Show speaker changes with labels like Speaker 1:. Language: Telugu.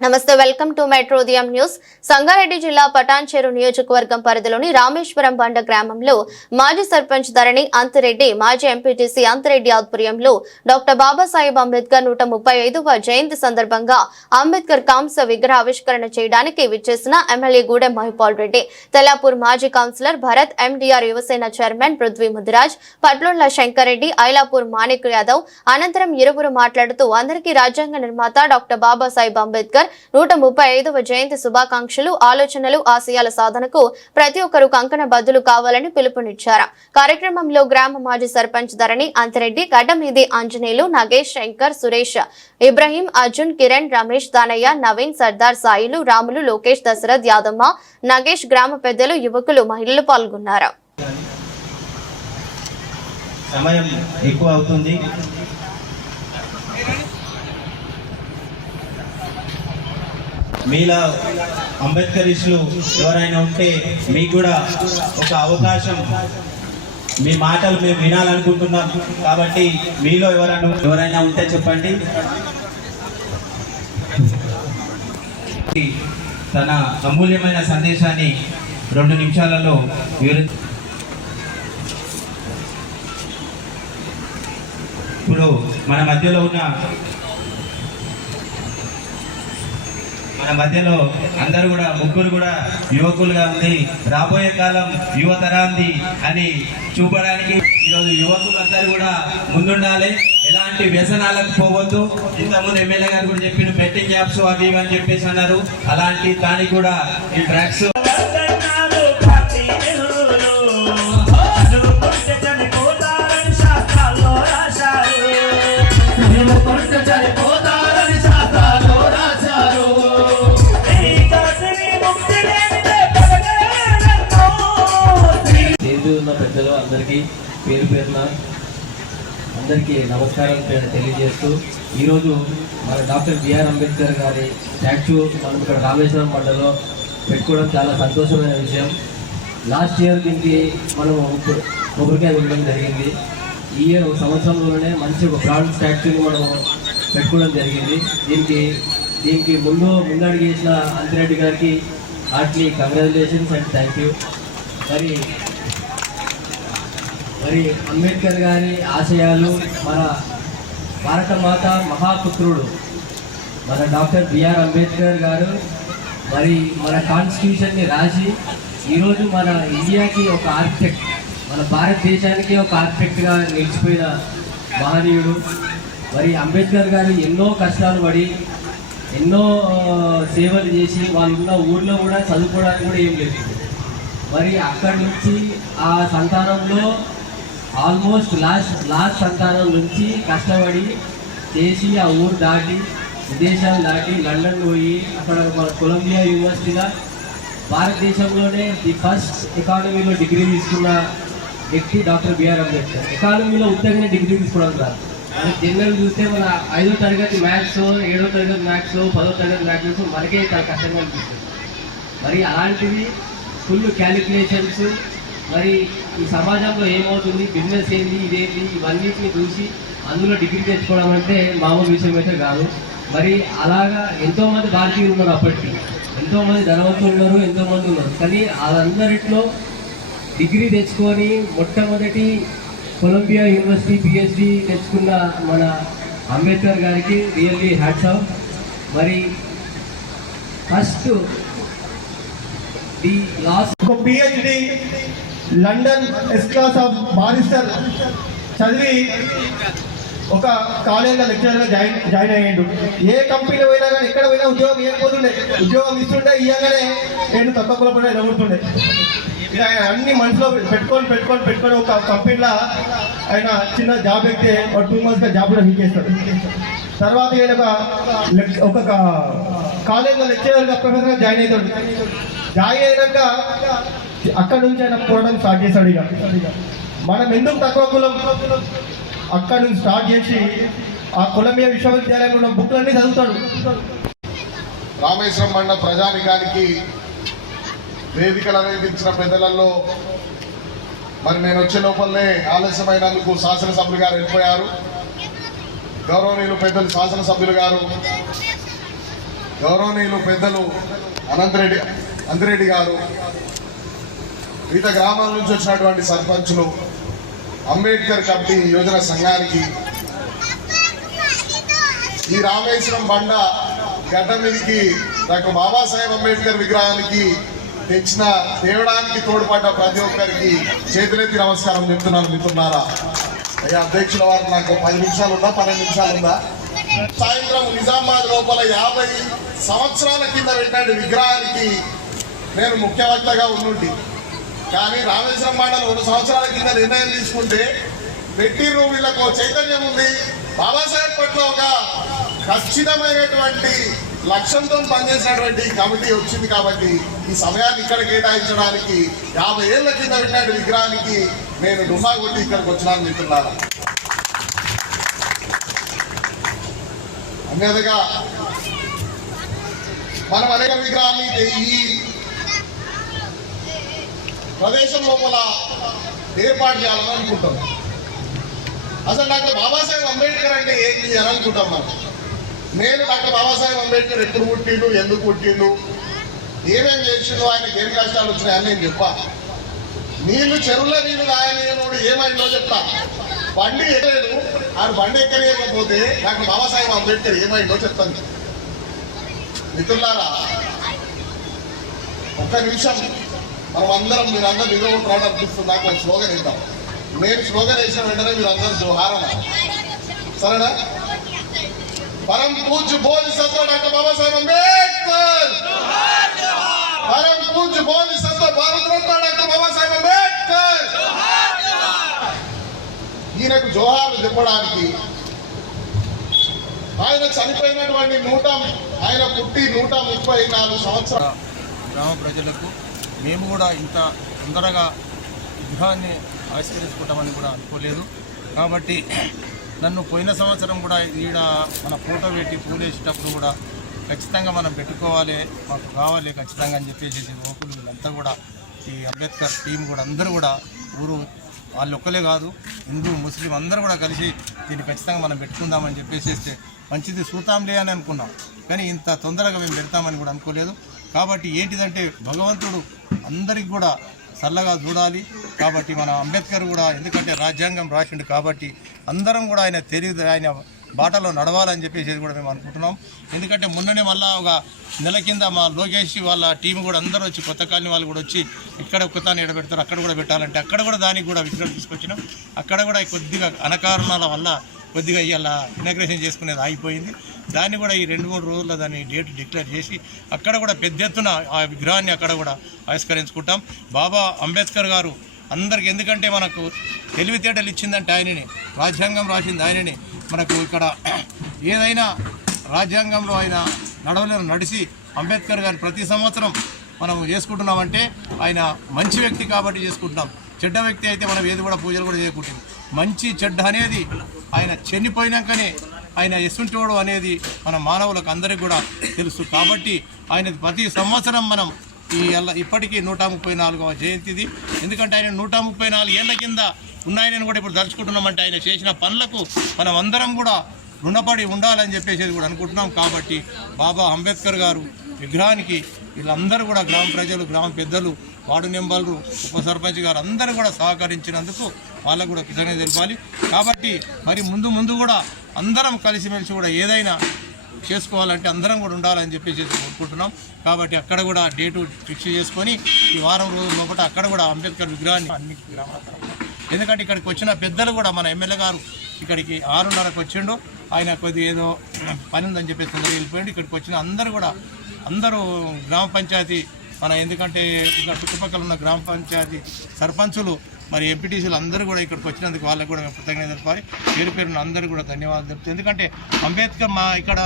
Speaker 1: నమస్తే వెల్కమ్ టు మెట్రోదియం న్యూస్. సంగారెడ్డి జిల్లా పటాన్చేరు నియోజకవర్గం పరిధిలోని రామేశ్వరం బండ గ్రామంలో మాజీ సర్పంచ్ ధరణి అంతిరెడ్డి మాజీ ఎంపీటీసీ అంతిరెడ్డి ఆధ్వర్యంలో డాక్టర్ బాబాసాహెబ్ అంబేద్కర్ నూట ముప్పై జయంతి సందర్భంగా అంబేద్కర్ కాంస విగ్రహ ఆవిష్కరణ చేయడానికి విచ్చేసిన ఎమ్మెల్యే గూడెం మహిపాల్ రెడ్డి తెలాపూర్ మాజీ councillor Bharat MDR Yuvasena chairman Prithvi Mudiraj Patlolla Shankareddy Ailapur Manik Yadav అనంతరం ఇరువురు మాట్లాడుతూ అందరికీ రాజ్యాంగ నిర్మాత డాక్టర్ బాబాసాహెబ్ అంబేద్కర్ నూట ముప్పై ఐదవ జయంతి శుభాకాంక్షలు ఆలోచనలు ఆశయాల సాధనకు ప్రతి ఒక్కరూ కంకణ బద్దులు కావాలని పిలుపునిచ్చారు. కార్యక్రమంలో గ్రామ మాజీ సర్పంచ్ ధరణి అంతరెడ్డి గడ్డమీది ఆంజనేయులు నగేష్ శంకర్ సురేష్ ఇబ్రహీం అర్జున్ కిరణ్ రమేష్ దానయ్య నవీన్ సర్దార్ సాయిలు రాములు లోకేష్ దశరథ్ యాదమ్మ నగేష్ గ్రామ పెద్దలు యువకులు మహిళలు పాల్గొన్నారు.
Speaker 2: సమయం ఎక్కువ అవుతుంది. మీలా అంబేద్కరిస్టులు ఎవరైనా ఉంటే మీకు కూడా ఒక అవకాశం. మీ మాటలు మేము వినాలనుకుంటున్నాం. కాబట్టి మీలో ఎవరైనా ఎవరైనా ఉంటే చెప్పండి. తన అమూల్యమైన సందేశాన్ని రెండు నిమిషాలలో వివరి ఇప్పుడు మన మధ్యలో ఉన్న మన మధ్యలో అందరూ కూడా ముగ్గురు కూడా యువకులుగా ఉంది రాబోయే కాలం యువతరాంది అని చూపడానికి ఈరోజు యువకులు అందరూ కూడా ముందుండాలి. ఎలాంటి వ్యసనాలకు పోవద్దు. ఇంతకుముందు ఎమ్మెల్యే గారు కూడా చెప్పిన బెట్టింగ్ యాప్స్ అవి ఇవి అని చెప్పేసి అన్నారు. అలాంటి దానికి కూడా ఈ డ్రగ్స్
Speaker 3: అందరికీ పేరు పేరున అందరికీ నమస్కారం పేరు తెలియజేస్తూ ఈరోజు మన డాక్టర్ బిఆర్ అంబేద్కర్ గారి స్టాచ్యూ మనం ఇక్కడ రామేశ్వరం మండలంలో పెట్టుకోవడం చాలా సంతోషమైన విషయం. లాస్ట్ ఇయర్ దీనికి మనం కొబ్బరికాయ కొట్టడం జరిగింది. ఈ ఇయర్ ఒక సంవత్సరంలోనే మంచి ఒక బ్రాండ్ స్టాచ్యూని మనం పెట్టుకోవడం జరిగింది. దీనికి దీనికి ముందు ముందడుగు చేసిన అంతిరెడ్డి గారికి heartly congratulations and thank you. మరి మరి అంబేద్కర్ గారి ఆశయాలు మన భారత మాత మహాపుత్రుడు మన డాక్టర్ బిఆర్ అంబేద్కర్ గారు మరి మన కాన్స్టిట్యూషన్ని రాసి ఈరోజు మన ఇండియాకి ఒక ఆర్కిటెక్ట్ మన భారతదేశానికి ఒక ఆర్కిటెక్ట్గా నిలిచిపోయిన మహనీయుడు. మరి అంబేద్కర్ గారు ఎన్నో కష్టాలు పడి ఎన్నో సేవలు చేసి వాళ్ళున్న ఊళ్ళో కూడా చదువుకోవడానికి కూడా ఏం లేదు. మరి అక్కడి నుంచి ఆ సంతానంలో ఆల్మోస్ట్ లాస్ట్ లాస్ట్ సంతానం నుంచి కష్టపడి చేసి ఆ ఊరు దాటి విదేశాలు దాటి లండన్ పోయి అక్కడ మన కొలంబియా యూనివర్సిటీగా భారతదేశంలోనే ది ఫస్ట్ ఎకానమీలో డిగ్రీ తీసుకున్న వ్యక్తి డాక్టర్ బిఆర్ అంబేద్కర్. ఎకానమీలో ఉత్తగానే డిగ్రీ తీసుకోవడం కాదు. మనకి జనరల్ చూస్తే మన ఐదో తరగతి మ్యాథ్స్ ఏడో తరగతి మ్యాథ్స్ పదో తరగతి మ్యాథ్స్ మనకే చాలా కష్టంగా అనిపిస్తుంది. మరి అలాంటివి ఫుల్ క్యాలిక్యులేషన్స్ మరి ఈ సమాజంలో ఏమవుతుంది? బిజినెస్ ఏంది? ఇదేంటి ఇవన్నిటిని చూసి అందులో డిగ్రీ తెచ్చుకోవడం అంటే మామూలు విషయం అయితే కాదు. మరి అలాగా ఎంతోమంది భారతీయులు ఉన్నారు అప్పటికి. ఎంతోమంది ధనవంతులు ఉన్నారు ఎంతోమంది ఉన్నారు. కానీ వాళ్ళందరిట్లో డిగ్రీ తెచ్చుకొని మొట్టమొదటి కొలంబియా యూనివర్సిటీ పిహెచ్డి తెచ్చుకున్న మన అంబేద్కర్ గారికి రియల్లీ హ్యాట్స్ ఆఫ్ మరి first the last
Speaker 4: PhD London as class of barrister చదివి ఒక కాలేజ్లో లెక్చరర్గా జాయిన్ జాయిన్ అయ్యాడు. ఏ కంపెనీలో పోయినా కానీ ఎక్కడ పోయినా ఉద్యోగం ఇవ్వకపోతుండే ఉద్యోగం ఇస్తుంటే ఇవ్వగానే నేను తక్కువ కులపడే నవ్వుతుండే ఇక ఆయన అన్ని మనసులో పెట్టుకొని పెట్టుకొని పెట్టుకొని ఒక కంపెనీలో ఆయన చిన్న జాబ్ ఎక్కితే ఒక టూ మంత్స్గా జాబ్ కూడా వీకేస్తాడు తర్వాత ఈయన ఒక లెక్- ఒక కాలేజీలో లెక్చరర్గా ప్రొఫెసర్గా జాయిన్ అవుతాడు. జాయిన్ అయినాక అక్కడి నుంచి ఆయన పోవడం స్టార్ట్ చేశాడు ఇక. మనం ఎందుకు తక్కువ కులం? అక్కడి నుంచి స్టార్ట్ చేసి ఆ కులమీయ విశ్వవిద్యాలయంలో ఉన్న బుక్లన్నీ చదువుతాడు.
Speaker 5: రామేశ్వరం మండల ప్రజానికానికి వేదికలు అందించిన పెద్దలలో మరి నేను వచ్చే లోపలనే ఆలస్యమైనందుకు శాసనసభ్యులు గారు వెళ్ళిపోయారు. గౌరవనీయులు పెద్దలు శాసనసభ్యులు గారు గౌరవనీయులు పెద్దలు అనంతరెడ్డి అంతిరెడ్డి గారు వివిధ గ్రామాల నుంచి వచ్చినటువంటి సర్పంచులు అంబేద్కర్ కమిటీ యోజన సంఘానికి ఈ రామేశ్వరం బండ గడ్డ మీదకి డాక్టర్ బాబాసాహెబ్ అంబేద్కర్ విగ్రహానికి తెచ్చిన తేవడానికి తోడ్పడ్డ ప్రతి ఒక్కరికి చేతులెత్తి నమస్కారం చెప్తున్నాను మిత్రులారా. అయ్యా అధ్యక్షుల వారు నాకు పది నిమిషాలు ఉందా? పన్నెండు నిమిషాలు ఉందా? సాయంత్రం నిజామాబాద్ లోపల యాభై సంవత్సరాల కింద పెట్టిన విగ్రహానికి నేను ముఖ్యవక్తగా ఉండి కానీ రామేశ్వరం మండలం రెండు సంవత్సరాల కింద నిర్ణయం తీసుకుంటే పెట్టిర్రు వీళ్ళకు చైతన్యం ఉంది. బాబాసాహెబ్ పట్ల ఒక ఖచ్చితమైనటువంటి లక్ష్యంతో పనిచేసినటువంటి కమిటీ వచ్చింది కాబట్టి ఈ సమయాన్ని ఇక్కడ కేటాయించడానికి యాభై ఏళ్ళ కింద పెట్టిన విగ్రహానికి నేను డుమా కొట్టి ఇక్కడికి వచ్చినాను చెప్తున్నాను. అన్యతగా మనం అనేక విగ్రహాన్ని ఈ ప్రదేశం లోపల ఏర్పాటు చేయాలని అనుకుంటాం. అసలు డాక్టర్ బాబాసాహెబ్ అంబేద్కర్ అంటే ఏంటి అని అనుకుంటాం మనం. నేను డాక్టర్ బాబాసాహెబ్ అంబేద్కర్ ఎప్పుడు పుట్టిండు ఎందుకు పుట్టిండు ఏమేం చేసిండు ఆయనకి ఏం కష్టాలు వచ్చినాయని నేను చెప్పా. నీళ్ళు చెరువులో నీళ్ళు రాయలేనోడు ఏమైందో చెప్తా. బండి ఎక్కలేదు. ఆయన బండి ఎక్కలేకపోతే డాక్టర్ బాబాసాహెబ్ అంబేద్కర్ ఏమైందో చెప్తాను. మిత్రులారా ఒక్క నిమిషం. మనం అందరం మీరు అందరూ నిలబడి అనిపిస్తుంది నాకు ఒక స్లోగన్ ఇద్దాం. నేను స్లోగన్ వేసిన వెంటనే మీరు అందరూ జోహారన. సరేనా? పరం పూజ్య బోధి సత్వ డాక్టర్ బాబాసాహెబ్ అంబేద్కర్! పరం పూజ్య బోధి సత్వ భారత రత్న డాక్టర్ బాబాసాహెబ్ అంబేద్కర్! ఈయనకు జోహార్లు చెప్పడానికి ఆయన చనిపోయినటువంటి నూట ఆయన పుట్టి నూట ముప్పై నాలుగు సంవత్సరాలు
Speaker 6: గ్రామ ప్రజలకు మేము కూడా ఇంత తొందరగా విగ్రహాన్ని ఆవిష్కరించుకుంటామని కూడా అనుకోలేదు. కాబట్టి నన్ను పోయిన సంవత్సరం కూడా ఈడ మన ఫోటో పెట్టి పూలేసేటప్పుడు కూడా ఖచ్చితంగా మనం పెట్టుకోవాలి మాకు కావాలి ఖచ్చితంగా అని చెప్పేసి యువకులు వీళ్ళంతా కూడా ఈ అంబేద్కర్ టీం కూడా అందరూ కూడా ఊరు వాళ్ళు ఒక్కలే కాదు హిందూ ముస్లిం అందరూ కూడా కలిసి దీన్ని ఖచ్చితంగా మనం పెట్టుకుందామని చెప్పేసేస్తే మంచిది చూతాంలే అని అనుకున్నాం. కానీ ఇంత తొందరగా మేము పెడతామని కూడా అనుకోలేదు. కాబట్టి ఏంటిదంటే భగవంతుడు అందరికి కూడా చల్లగా చూడాలి. కాబట్టి మన అంబేద్కర్ కూడా ఎందుకంటే రాజ్యాంగం రాసిండు కాబట్టి అందరం కూడా ఆయన తెలియదు ఆయన బాటలో నడవాలని చెప్పేసి కూడా మేము అనుకుంటున్నాం. ఎందుకంటే మొన్ననే మళ్ళా ఒక నెల కింద మా లోకేష్ వాళ్ళ టీం కూడా అందరూ వచ్చి కొత్త కాలనీ వాళ్ళు కూడా వచ్చి ఇక్కడ కొత్తగా ఎడబెడతారు అక్కడ కూడా పెట్టాలంటే అక్కడ కూడా దానికి కూడా విగ్రహం తీసుకొచ్చినాం. అక్కడ కూడా కొద్దిగా అనకారణాల వల్ల కొద్దిగా ఇలా ఇనాగ్రేషన్ చేసుకునేది ఆగిపోయింది. దాన్ని కూడా ఈ రెండు మూడు రోజుల్లో దాన్ని డేట్ డిక్లేర్ చేసి అక్కడ కూడా పెద్ద ఎత్తున ఆ విగ్రహాన్ని అక్కడ కూడా ఆవిష్కరించుకుంటాం. బాబా అంబేద్కర్ గారు అందరికి ఎందుకంటే మనకు తెలివితేటలు ఇచ్చిందంటే ఆయనని రాజ్యాంగం రాసింది ఆయనని మనకు ఇక్కడ ఏదైనా రాజ్యాంగంలో ఆయన నడవలను నడిచి అంబేద్కర్ గారు ప్రతి సంవత్సరం మనం చేసుకుంటున్నామంటే ఆయన మంచి వ్యక్తి కాబట్టి చేసుకుంటున్నాం. చెడ్డ వ్యక్తి అయితే మనం ఏది కూడా పూజలు కూడా చేయకుంటుంది మంచి చెడ్డ అనేది ఆయన చనిపోయినాకనే ఆయన ఎసుంటోడు అనేది మన మానవులకు అందరికీ కూడా తెలుసు. కాబట్టి ఆయన ప్రతి సంవత్సరం మనం ఈ ఇప్పటికీ నూట ముప్పై నాలుగవ జయంతిది. ఎందుకంటే ఆయన నూట ముప్పై నాలుగు ఏళ్ళ కింద ఉన్నాయని కూడా ఇప్పుడు తలుచుకుంటున్నామంటే ఆయన చేసిన పనులకు మనం అందరం కూడా రుణపడి ఉండాలని చెప్పేసి కూడా అనుకుంటున్నాం. కాబట్టి బాబా అంబేద్కర్ గారు విగ్రహానికి వీళ్ళందరూ కూడా గ్రామ ప్రజలు గ్రామ పెద్దలు వార్డు మెంబర్లు ఉప సర్పంచ్ గారు అందరూ కూడా సహకరించినందుకు వాళ్ళకు కూడా కృతజ్ఞత తెలపాలి. కాబట్టి మరి ముందు ముందు కూడా అందరం కలిసిమెలిసి కూడా ఏదైనా చేసుకోవాలంటే అందరం కూడా ఉండాలని చెప్పేసి కోరుకుంటున్నాం. కాబట్టి అక్కడ కూడా డేటు ఫిక్స్ చేసుకొని ఈ వారం రోజుల లోపల అక్కడ కూడా అంబేద్కర్ విగ్రహాన్ని అన్ని గ్రామాల ఎందుకంటే ఇక్కడికి వచ్చిన పెద్దలు కూడా మన ఎమ్మెల్యే గారు ఇక్కడికి ఆరున్నరకు వచ్చిండు. ఆయన కొద్ది ఏదో పని ఉందని చెప్పేసి తొందరగా వెళ్ళిపోయిండు. ఇక్కడికి వచ్చిన అందరూ కూడా అందరూ గ్రామ పంచాయతీ మన ఎందుకంటే ఇక్కడ చుట్టుపక్కల ఉన్న గ్రామ పంచాయతీ సర్పంచులు మరి ఎంపీటీసీలు అందరూ కూడా ఇక్కడికి వచ్చినందుకు వాళ్ళకు కూడా మేము కృతజ్ఞత తెలపాలి పేరు పేరున అందరూ కూడా ధన్యవాదాలు తెలుపుతాం ఎందుకంటే అంబేద్కర్ మా ఇక్కడ